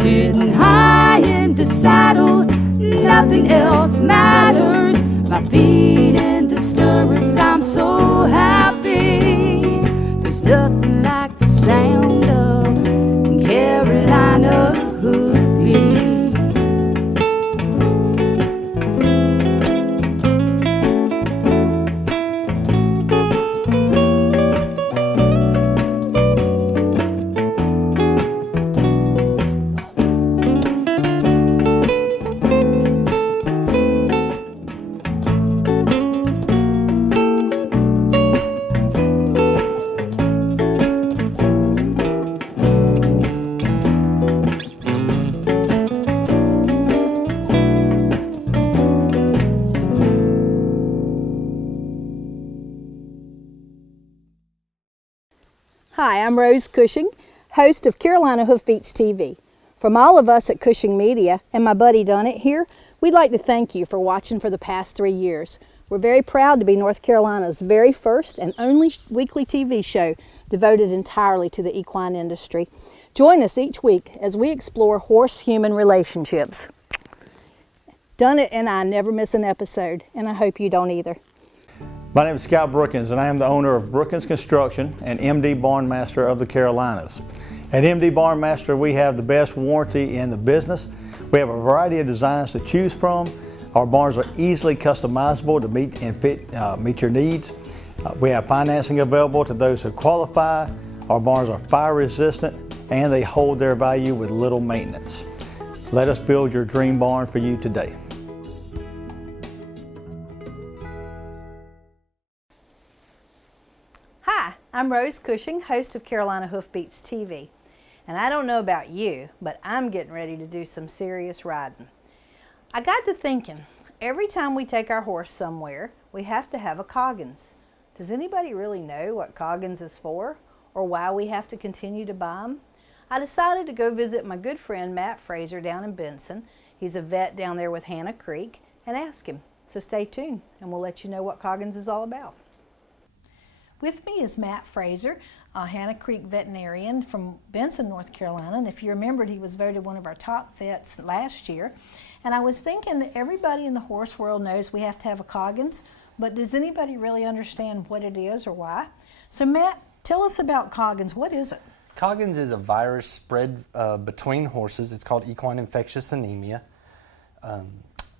Sitting high in the saddle, nothing else matters. My feet in the stirrups, I'm so happy. There's nothing like the sound of Carolina hoofbeats. Hi, I'm Rose Cushing, host of Carolina Hoofbeats TV. From all of us at Cushing Media and my buddy Dunnett here, we'd like to thank you for watching for the past 3 years. We're very proud to be North Carolina's very first and only weekly TV show devoted entirely to the equine industry. Join us each week as we explore horse-human relationships. Dunnett and I never miss an episode, and I hope you don't either. My name is Scott Brookins, and I am the owner of Brookins Construction and MD Barn Master of the Carolinas. At MD Barn Master, we have the best warranty in the business. We have a variety of designs to choose from. Our barns are easily customizable to meet your needs. We have financing available to those who qualify. Our barns are fire resistant and they hold their value with little maintenance. Let us build your dream barn for you today. Hi, I'm Rose Cushing, host of Carolina Hoofbeats TV. And I don't know about you, but I'm getting ready to do some serious riding. I got to thinking, every time we take our horse somewhere, we have to have a Coggins. Does anybody really know what Coggins is for, or why we have to continue to buy them? I decided to go visit my good friend Matt Fraser down in Benson. He's a vet down there with Hannah Creek, and ask him. So stay tuned, and we'll let you know what Coggins is all about. With me is Matt Fraser, a Hannah Creek veterinarian from Benson, North Carolina. And if you remembered, he was voted one of our top vets last year. And I was thinking that everybody in the horse world knows we have to have a Coggins, but does anybody really understand what it is or why? So Matt, tell us about Coggins. What is it? Coggins is a virus spread between horses. It's called equine infectious anemia.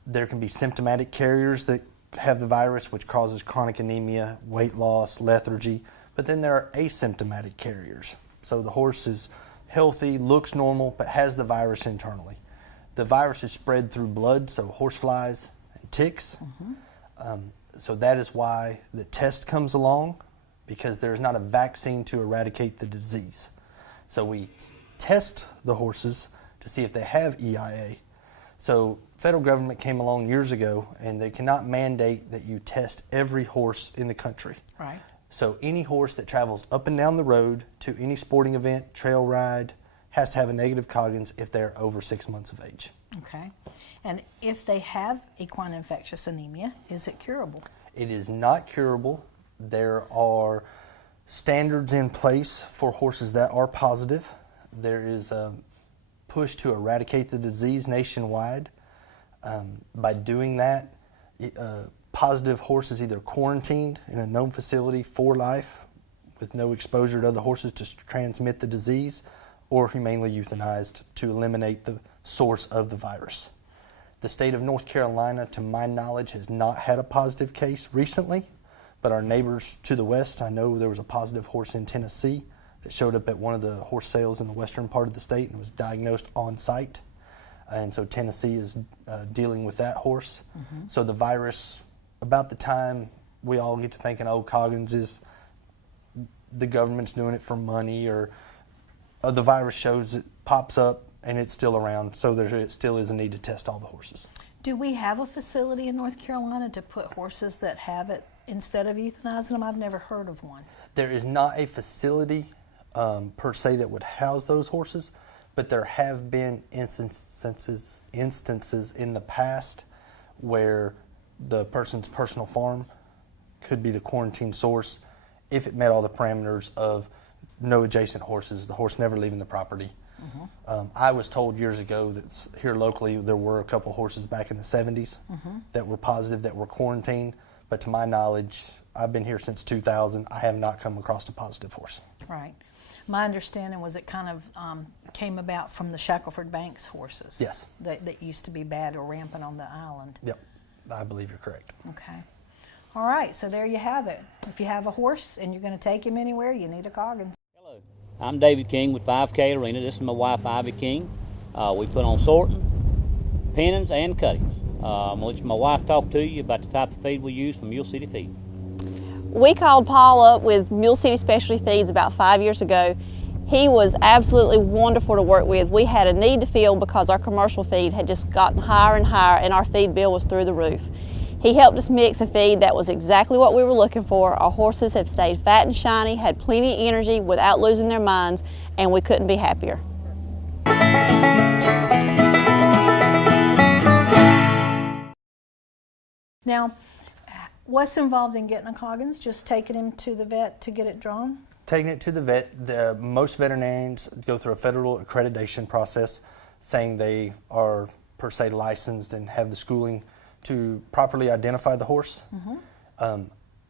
There can be symptomatic carriers that have the virus, which causes chronic anemia, weight loss, lethargy, but then there are asymptomatic carriers. So the horse is healthy, looks normal, but has the virus internally. The virus is spread through blood, so horseflies and ticks. So that is why the test comes along, because there's not a vaccine to eradicate the disease. So we test the horses to see if they have EIA. So federal government came along years ago, and they cannot mandate that you test every horse in the country. Right. So any horse that travels up and down the road to any sporting event, trail ride, has to have a negative Coggins if they're over 6 months of age. Okay. And if they have equine infectious anemia, is it curable? It is not curable. There are standards in place for horses that are positive. There is a push to eradicate the disease nationwide. By doing that, positive horses either quarantined in a known facility for life with no exposure to other horses to transmit the disease, or humanely euthanized to eliminate the source of the virus. The state of North Carolina, to my knowledge, has not had a positive case recently, but our neighbors to the west, I know there was a positive horse in Tennessee that showed up at one of the horse sales in the western part of the state and was diagnosed on site. And so Tennessee is dealing with that horse. So the virus, about the time we all get to thinking, oh, Coggins is, the government's doing it for money, or the virus shows it pops up and it's still around, so there still is a need to test all the horses. Do we have a facility in North Carolina to put horses that have it instead of euthanizing them? I've never heard of one. There is not a facility per se that would house those horses, but there have been instances in the past where the person's personal farm could be the quarantine source if it met all the parameters of no adjacent horses, the horse never leaving the property, I was told years ago that here locally there were a couple horses back in the 70s that were positive, that were quarantined, but to my knowledge, I've been here since 2000, I have not come across a positive horse. Right. My understanding was it kind of came about from the Shackelford Banks horses. Yes. That used to be bad or rampant on the island. Yep, I believe you're correct. Okay. All right, so there you have it. If you have a horse and you're going to take him anywhere, you need a Coggins. Hello, I'm David King with 5K Arena. This is my wife, Ivy King. We put on sorting, pennings, and cuttings. I'm going to let my wife talk to you about the type of feed we use from Mule City Feed. We called Paul up with Mule City Specialty Feeds about 5 years ago. He was absolutely wonderful to work with. We had a need to fill because our commercial feed had just gotten higher and higher and our feed bill was through the roof. He helped us mix a feed that was exactly what we were looking for. Our horses have stayed fat and shiny, had plenty of energy without losing their minds, and we couldn't be happier. Now, what's involved in getting a Coggins? Just taking him to the vet to get it drawn? Taking it to the vet, most veterinarians go through a federal accreditation process saying they are per se licensed and have the schooling to properly identify the horse.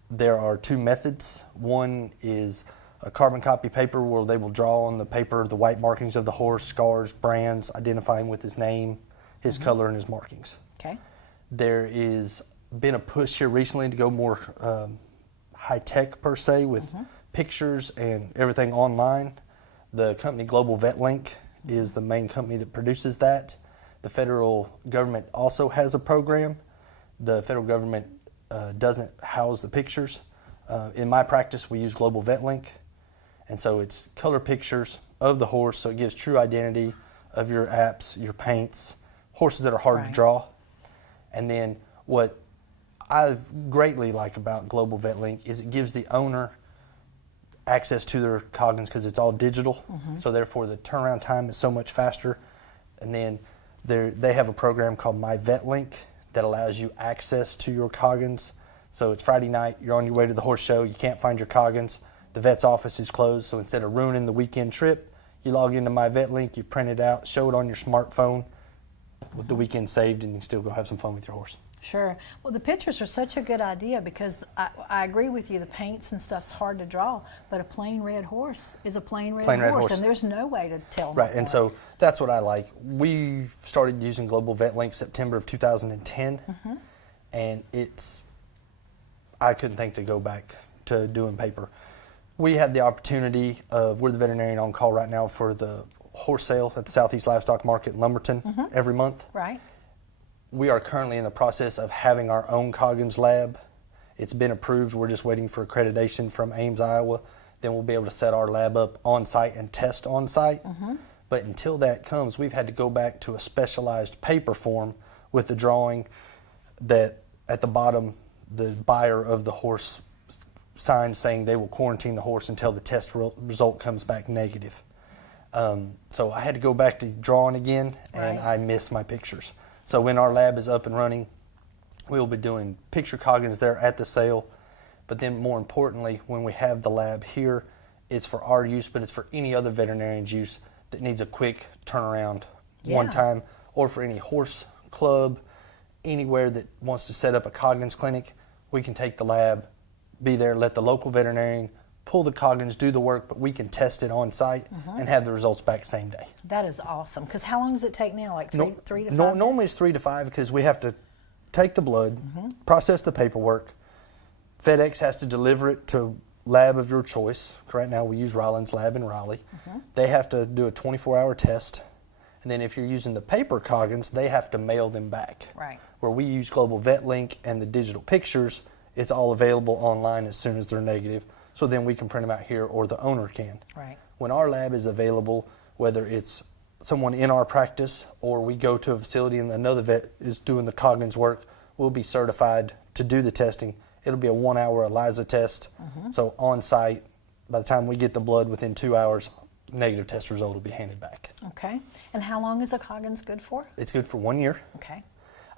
There are two methods. One is a carbon copy paper where they will draw on the paper the white markings of the horse, scars, brands, identify him with his name, his color, and his markings. Okay. There is been a push here recently to go more high-tech per se with pictures and everything online. The company Global Vet Link is the main company that produces that. The federal government also has a program. The federal government doesn't house the pictures. In my practice, we use Global Vet Link, and so it's color pictures of the horse, so it gives true identity of your apps, your paints, horses that are hard to draw. And then what I greatly like about Global Vet Link is it gives the owner access to their Coggins because it's all digital, so therefore the turnaround time is so much faster. And then they have a program called My Vet Link that allows you access to your Coggins. So it's Friday night, you're on your way to the horse show, you can't find your Coggins, the vet's office is closed, so instead of ruining the weekend trip, you log into My Vet Link, you print it out, show it on your smartphone with the weekend saved, and you can still go have some fun with your horse. Sure. Well, the pictures are such a good idea because I agree with you. The paints and stuff's hard to draw, but a plain red horse is a plain red horse, and there's no way to tell. Right, and so that's what I like. We started using Global Vet Link September of 2010, and I couldn't think to go back to doing paper. We had the opportunity of, we're the veterinarian on call right now for the horse sale at the Southeast Livestock Market in Lumberton every month. Right. We are currently in the process of having our own Coggins lab. It's been approved. We're just waiting for accreditation from Ames, Iowa. Then we'll be able to set our lab up on site and test on site. But until that comes, we've had to go back to a specialized paper form with the drawing that at the bottom, the buyer of the horse signs saying they will quarantine the horse until the test result comes back negative. So I had to go back to drawing again, and I missed my pictures. So when our lab is up and running, we'll be doing picture Coggins there at the sale. But then more importantly, when we have the lab here, it's for our use, but it's for any other veterinarian's use that needs a quick turnaround one time, or for any horse club, anywhere that wants to set up a Coggins clinic, we can take the lab, be there, let the local veterinarian pull the Coggins, do the work, but we can test it on site and have the results back same day. That is awesome. Because how long does it take now? Like three to 5 days? Normally it's 3 to 5 because we have to take the blood, process the paperwork. FedEx has to deliver it to lab of your choice. Right now we use Ryland's lab in Raleigh. They have to do a 24-hour test. And then if you're using the paper Coggins, they have to mail them back. Right. Where we use Global Vet Link and the digital pictures, it's all available online as soon as they're negative. So then we can print them out here, or the owner can. Right. When our lab is available, whether it's someone in our practice or we go to a facility and another vet is doing the Coggins work, we'll be certified to do the testing. It'll be a 1-hour ELISA test. So on site, by the time we get the blood within 2 hours, negative test result will be handed back. Okay. And how long is a Coggins good for? It's good for 1 year. Okay.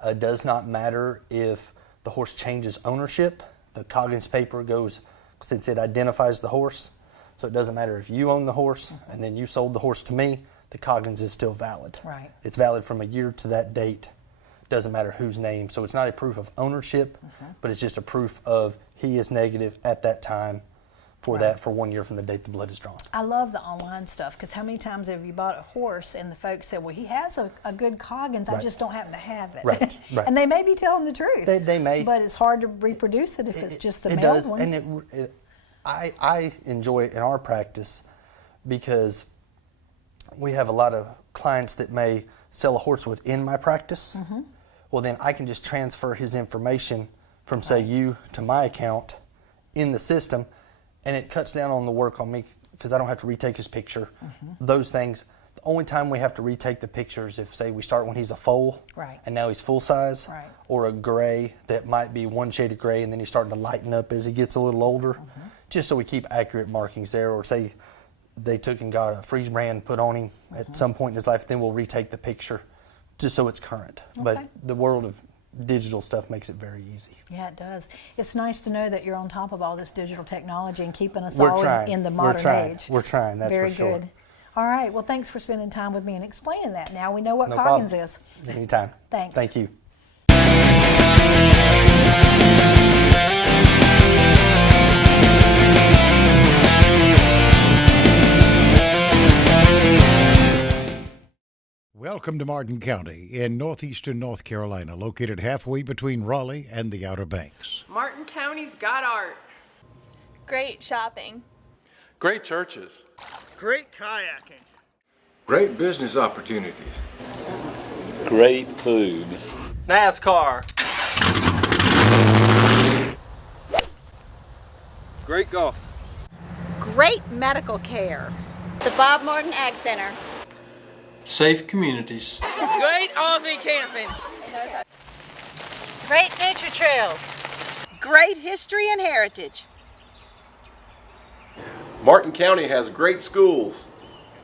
It does not matter if the horse changes ownership. The Coggins paper goes, since it identifies the horse, so it doesn't matter if you own the horse and then you sold the horse to me, the Coggins is still valid. Right. It's valid from a year to that date. Doesn't matter whose name. So it's not a proof of ownership, but it's just a proof of he is negative at that time for that for 1 year from the date the blood is drawn. I love the online stuff, because how many times have you bought a horse and the folks said, well, he has a good Coggins, I just don't happen to have it. Right, right. And they may be telling the truth. They may. But it's hard to reproduce it if it's just the it mailed does, one. and I enjoy it in our practice because we have a lot of clients that may sell a horse within my practice. Well, then I can just transfer his information from, say, you to my account in the system, and it cuts down on the work on me because I don't have to retake his picture. Those things. The only time we have to retake the pictures if, say, we start when he's a foal, and now he's full size, or a gray that might be one shade of gray, and then he's starting to lighten up as he gets a little older, just so we keep accurate markings there. Or say they took and got a freeze brand put on him at some point in his life, then we'll retake the picture just so it's current. But the world of digital stuff makes it very easy. Yeah, it does. It's nice to know that you're on top of all this digital technology and keeping us We're all trying. in the We're modern trying. age. We're trying, that's Very for sure. good. All right, well, thanks for spending time with me and explaining that. Now we know what No Coggins problem. is. Anytime. Thanks. Thank you. Welcome to Martin County in northeastern North Carolina, located halfway between Raleigh and the Outer Banks. Martin County's got art. Great shopping. Great churches. Great kayaking. Great business opportunities. Great food. NASCAR. Great golf. Great medical care. The Bob Martin Ag Center. Safe communities. Great RV camping. Great nature trails. Great history and heritage. Martin County has great schools.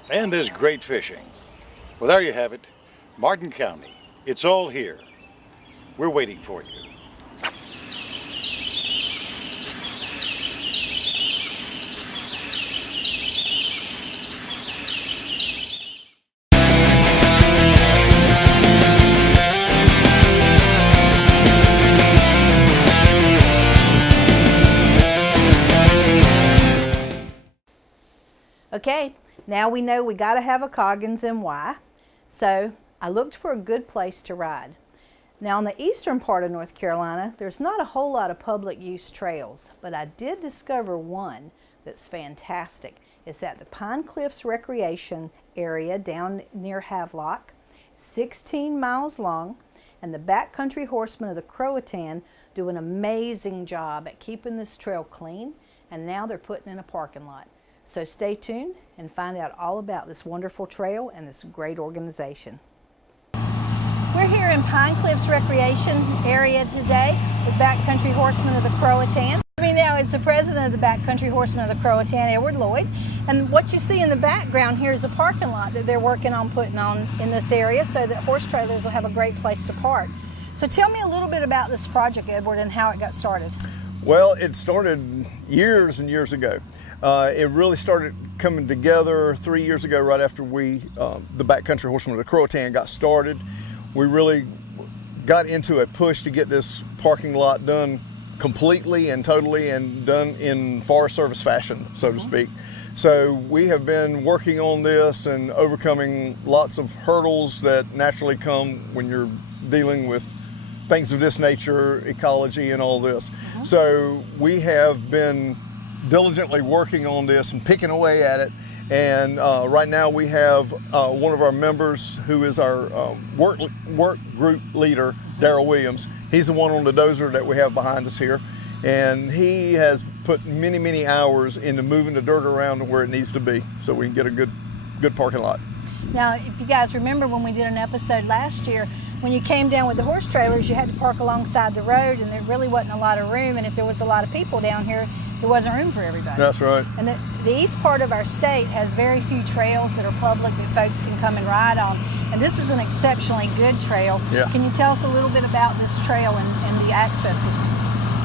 And there's great fishing. Well, there you have it. Martin County. It's all here. We're waiting for you. Okay, now we know we got to have a Coggins and why. So I looked for a good place to ride. Now in the eastern part of North Carolina, there's not a whole lot of public use trails, but I did discover one that's fantastic. It's at the Pine Cliffs Recreation Area down near Havelock, 16 miles long, and the Backcountry Horsemen of the Croatan do an amazing job at keeping this trail clean, and now they're putting in a parking lot. So stay tuned and find out all about this wonderful trail and this great organization. We're here in Pine Cliffs Recreation Area today with Backcountry Horsemen of the Croatan. Me now is the president of the Backcountry Horsemen of the Croatan, Edward Lloyd. And what you see in the background here is a parking lot that they're working on putting on in this area so that horse trailers will have a great place to park. So tell me a little bit about this project, Edward, and how it got started. Well, it started years and years ago. It really started coming together 3 years ago, right after the Backcountry Horsemen of the Croatan got started. We really got into a push to get this parking lot done completely and totally and done in Forest Service fashion, so to speak. So we have been working on this and overcoming lots of hurdles that naturally come when you're dealing with things of this nature, ecology and all this. So we have been diligently working on this and picking away at it. And right now we have one of our members who is our work group leader, Darrell Williams. He's the one on the dozer that we have behind us here. And he has put many, many hours into moving the dirt around to where it needs to be so we can get a good parking lot. Now, if you guys remember when we did an episode last year, when you came down with the horse trailers, you had to park alongside the road and there really wasn't a lot of room. And if there was a lot of people down here, there wasn't room for everybody. That's right. And the east part of our state has very few trails that are public that folks can come and ride on. And this is an exceptionally good trail. Yeah. Can you tell us a little bit about this trail and the accesses?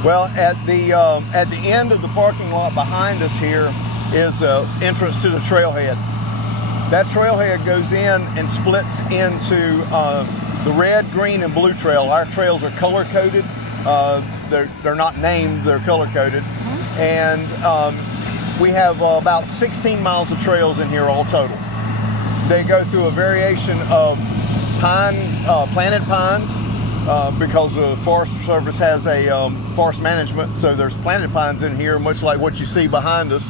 Well, at the end of the parking lot behind us here is the entrance to the trailhead. That trailhead goes in and splits into the red, green, and blue trail. Our trails are color-coded. They're not named, they're color-coded. And we have about 16 miles of trails in here all total. They go through a variation of planted pines, because the Forest Service has a forest management, so there's planted pines in here, much like what you see behind us.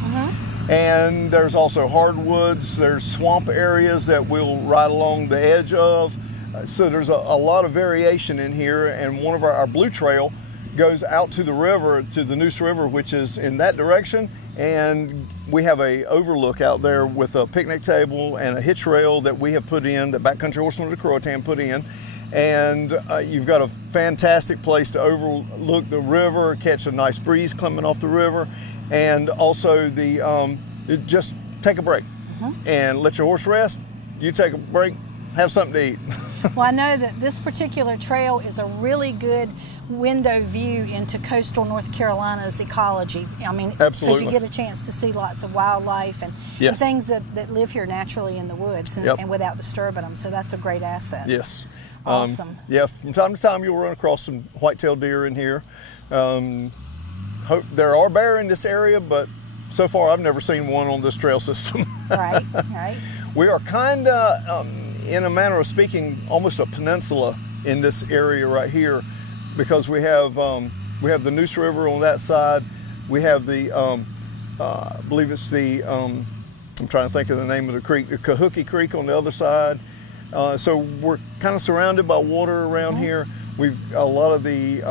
And there's also hardwoods, there's swamp areas that we'll ride along the edge of. So there's a lot of variation in here, and one of our blue trail goes out to the river, to the Neuse River, which is in that direction, and we have a overlook out there with a picnic table and a hitch rail that we have put in, that Backcountry Horsemen of the Croatan put in. And you've got a fantastic place to overlook the river, catch a nice breeze coming off the river, and also just take a break and let your horse rest. You take a break, have something to eat. Well, I know that this particular trail is a really good window view into coastal North Carolina's ecology. I mean, because you get a chance to see lots of wildlife and things that live here naturally in the woods and without disturbing them. So that's a great asset. Yes. Awesome. Yeah, from time to time you'll run across some white-tailed deer in here. There are bear in this area, but so far I've never seen one on this trail system. Right. We are kind of, in a manner of speaking, almost a peninsula in this area right here, because we have the Neuse River on that side. We have the, I believe it's the, I'm trying to think of the name of the creek, the Cahokie Creek on the other side. So we're kind of surrounded by water around here. A lot of the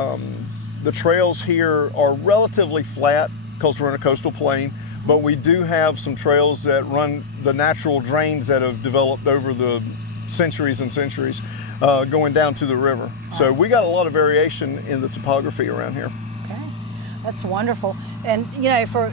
trails here are relatively flat because we're in a coastal plain, but we do have some trails that run the natural drains that have developed over the centuries and centuries, going down to the river. So we got a lot of variation in the topography around here. Okay, that's wonderful. And you know, for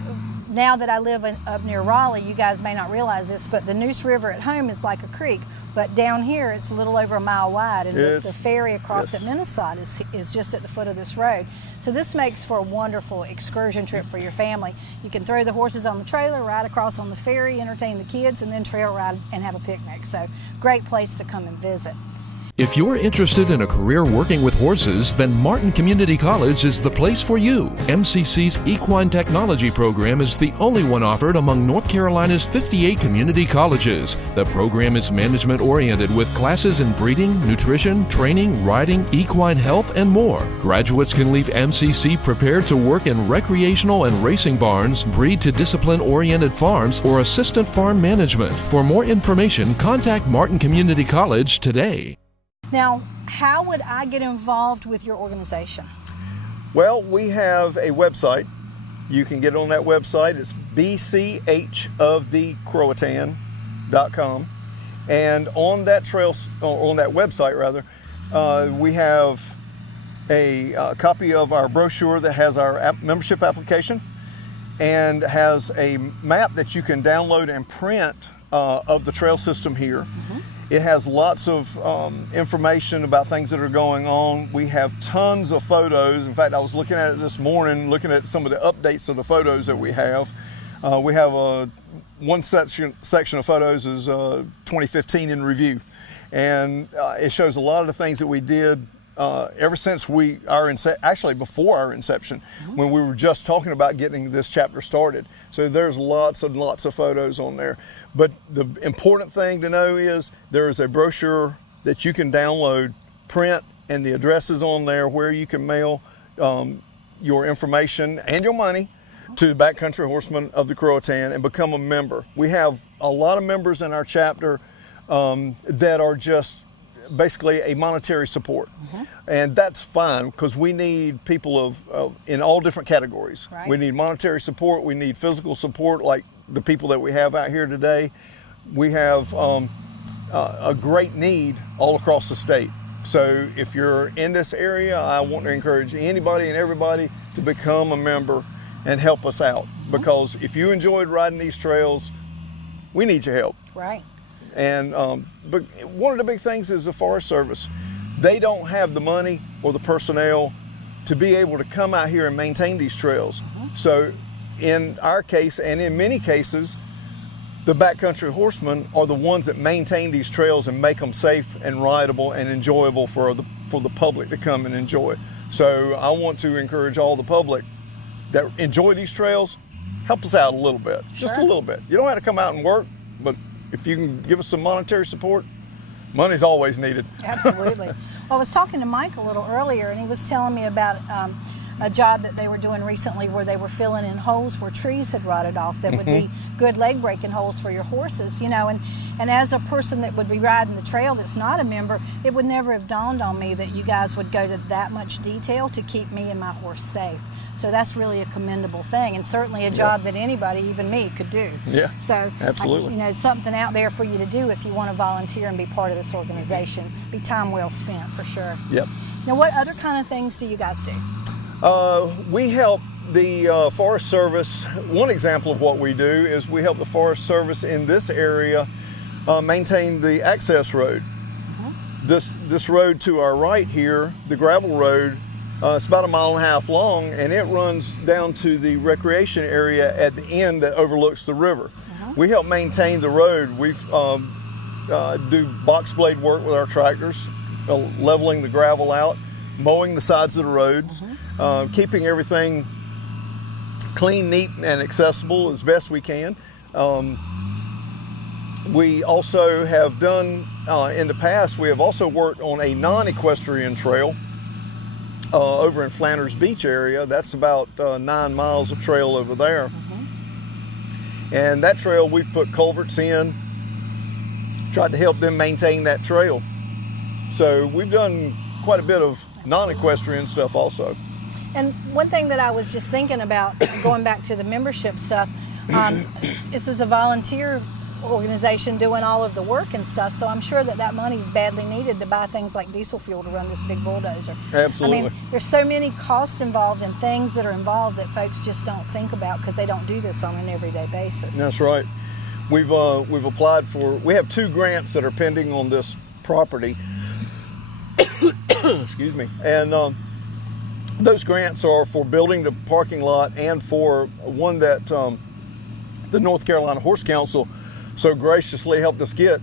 now that I live up near Raleigh, you guys may not realize this, but the Neuse River at home is like a creek. But down here, it's a little over a mile wide, and the ferry across at Minnesota is just at the foot of this road. So this makes for a wonderful excursion trip for your family. You can throw the horses on the trailer, ride across on the ferry, entertain the kids, and then trail ride and have a picnic. So great place to come and visit. If you're interested in a career working with horses, then Martin Community College is the place for you. MCC's Equine Technology program is the only one offered among North Carolina's 58 community colleges. The program is management-oriented with classes in breeding, nutrition, training, riding, equine health, and more. Graduates can leave MCC prepared to work in recreational and racing barns, breed to discipline-oriented farms, or assistant farm management. For more information, contact Martin Community College today. Now, how would I get involved with your organization? Well, we have a website. You can get on that website. It's bchofthecroatan.com. And on that website, we have a copy of our brochure that has our membership application and has a map that you can download and print of the trail system here. It has lots of information about things that are going on. We have tons of photos. In fact, I was looking at it this morning, looking at some of the updates of the photos that we have. We have one section of photos is 2015 in review. And it shows a lot of the things that we did ever since actually before our inception, when we were just talking about getting this chapter started. So there's lots and lots of photos on there. But the important thing to know is there is a brochure that you can download, print, and the address is on there where you can mail your information and your money to Backcountry Horsemen of the Croatan and become a member. We have a lot of members in our chapter that are just basically a monetary support. And that's fine because we need people in all different categories. We need monetary support, we need physical support like the people that we have out here today. We have a great need all across the state. So if you're in this area, I want to encourage anybody and everybody to become a member and help us out, because if you enjoyed riding these trails, we need your help. Right. And but one of the big things is the Forest Service. They don't have the money or the personnel to be able to come out here and maintain these trails. So in our case, and in many cases, the backcountry horsemen are the ones that maintain these trails and make them safe and rideable and enjoyable for the public to come and enjoy. So I want to encourage all the public that enjoy these trails, help us out a little bit, just a little bit. You don't have to come out and work, but if you can give us some monetary support, money's always needed. Absolutely. Well, I was talking to Mike a little earlier, and he was telling me about a job that they were doing recently where they were filling in holes where trees had rotted off that would be good leg breaking holes for your horses, you know, and as a person that would be riding the trail that's not a member, it would never have dawned on me that you guys would go to that much detail to keep me and my horse safe. So that's really a commendable thing, and certainly a job that anybody, even me, could do. Yeah, so absolutely. You know, something out there for you to do if you want to volunteer and be part of this organization. Be time well spent for sure. Yep. Now, what other kind of things do you guys do? We help the Forest Service. One example of what we do is we help the Forest Service in this area maintain the access road. This road to our right here, the gravel road, it's about 1.5 miles long, and it runs down to the recreation area at the end that overlooks the river. We help maintain the road. We do box blade work with our tractors, leveling the gravel out, mowing the sides of the roads, keeping everything clean, neat, and accessible as best we can. We also have done, in the past, we have also worked on a non-equestrian trail over in Flanders Beach area. That's about 9 miles of trail over there. And that trail we've put culverts in, tried to help them maintain that trail. So we've done quite a bit of non-equestrian stuff also. And one thing that I was just thinking about, going back to the membership stuff, this is a volunteer organization doing all of the work and stuff, so I'm sure that money's badly needed to buy things like diesel fuel to run this big bulldozer. Absolutely. I mean, there's so many costs involved and things that are involved that folks just don't think about because they don't do this on an everyday basis. That's right. We've applied for, we have 2 grants that are pending on this property. Excuse me. And those grants are for building the parking lot and for one that the North Carolina Horse Council so graciously helped us get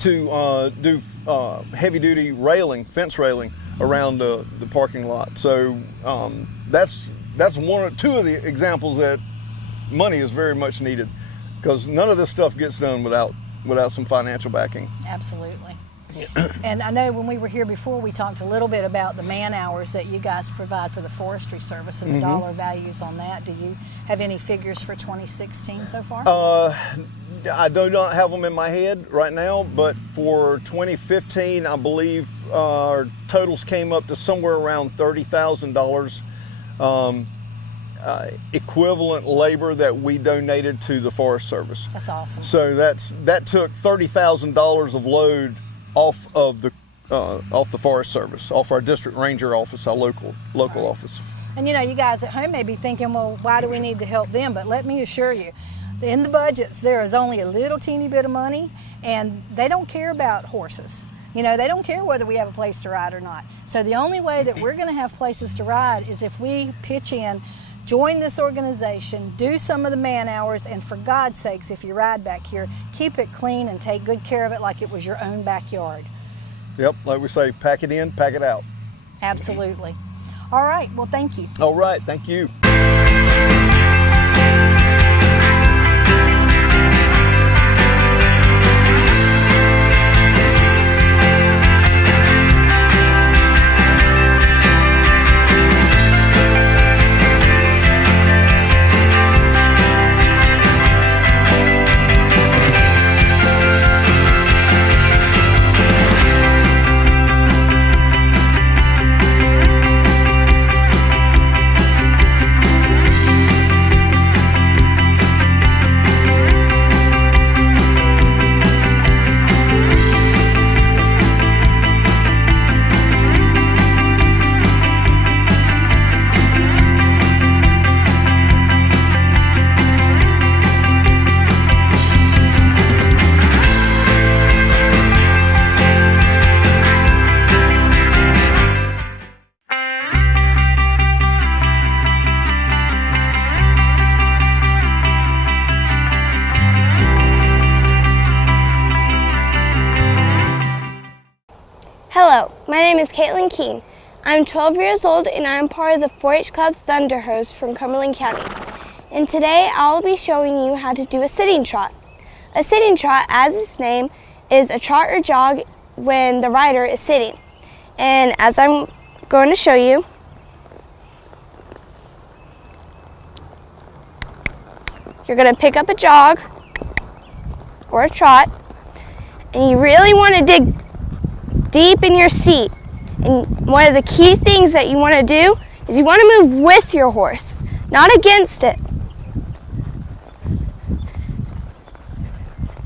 to do heavy-duty railing, fence railing around the parking lot. So that's 2 of the examples that money is very much needed, because none of this stuff gets done without some financial backing. Absolutely. And I know when we were here before, we talked a little bit about the man hours that you guys provide for the Forestry Service and the dollar values on that. Do you have any figures for 2016 so far? I do not have them in my head right now, but for 2015, I believe our totals came up to somewhere around $30,000 equivalent labor that we donated to the Forest Service. That's awesome. So that took $30,000 of load off the Forest Service, off our district ranger office, our local office. And you know, you guys at home may be thinking, well, why do we need to help them? But let me assure you, in the budgets, there is only a little teeny bit of money, and they don't care about horses. You know, they don't care whether we have a place to ride or not. So the only way that we're going to have places to ride is if we pitch in, join this organization, do some of the man hours, and for God's sakes, if you ride back here, keep it clean and take good care of it like it was your own backyard. Yep, like we say, pack it in, pack it out. Absolutely. All right, well, thank you. All right, thank you. Hello, my name is Caitlin Keene. I'm 12 years old and I'm part of the 4-H Club Thunderhose from Cumberland County. And today I'll be showing you how to do a sitting trot. A sitting trot, as its name, is a trot or jog when the rider is sitting. And as I'm going to show you, you're going to pick up a jog or a trot, and you really want to dig deep in your seat. And one of the key things that you want to do is you want to move with your horse, not against it.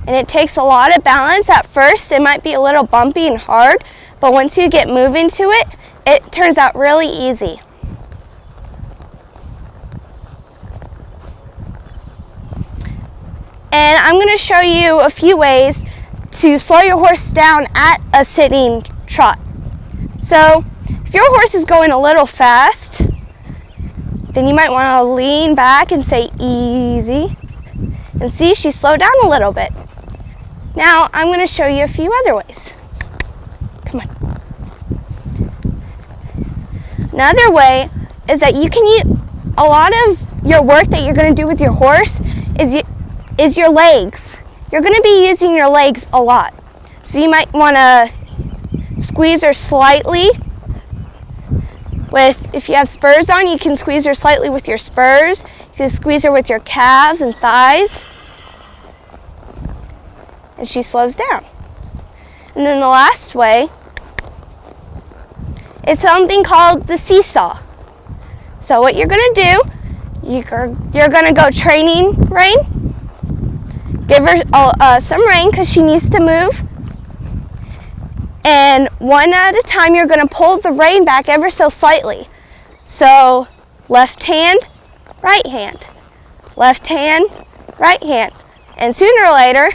And it takes a lot of balance. At first it might be a little bumpy and hard, but once you get moving to it, it turns out really easy. And I'm going to show you a few ways to slow your horse down at a sitting trot. So if your horse is going a little fast, then you might want to lean back and say easy. And see, she slowed down a little bit. Now I'm going to show you a few other ways. Come on. Another way is that you can use a lot of your work that you're going to do with your horse is your legs. You're going to be using your legs a lot. So you might want to squeeze her slightly. If you have spurs on, you can squeeze her slightly with your spurs. You can squeeze her with your calves and thighs. And she slows down. And then the last way is something called the seesaw. So what you're going to do, you're going to go training rein. Give her some rein because she needs to move. And one at a time, you're going to pull the rein back ever so slightly. So left hand, right hand, left hand, right hand. And sooner or later,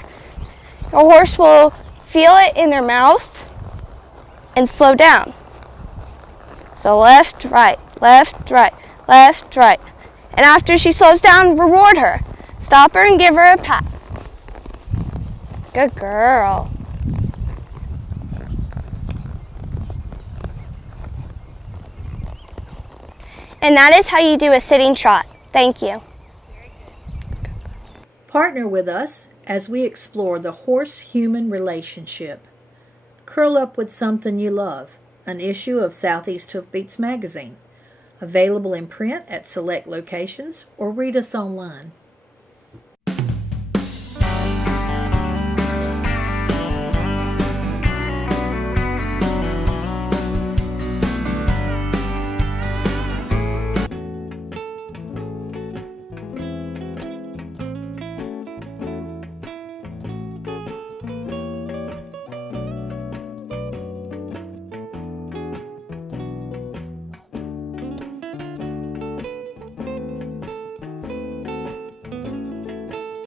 your horse will feel it in their mouth and slow down. So left, right, left, right, left, right. And after she slows down, reward her. Stop her and give her a pat. Good girl. And that is how you do a sitting trot. Thank you. Partner with us as we explore the horse-human relationship. Curl Up with Something You Love, an issue of Southeast Hoofbeats magazine. Available in print at select locations or read us online.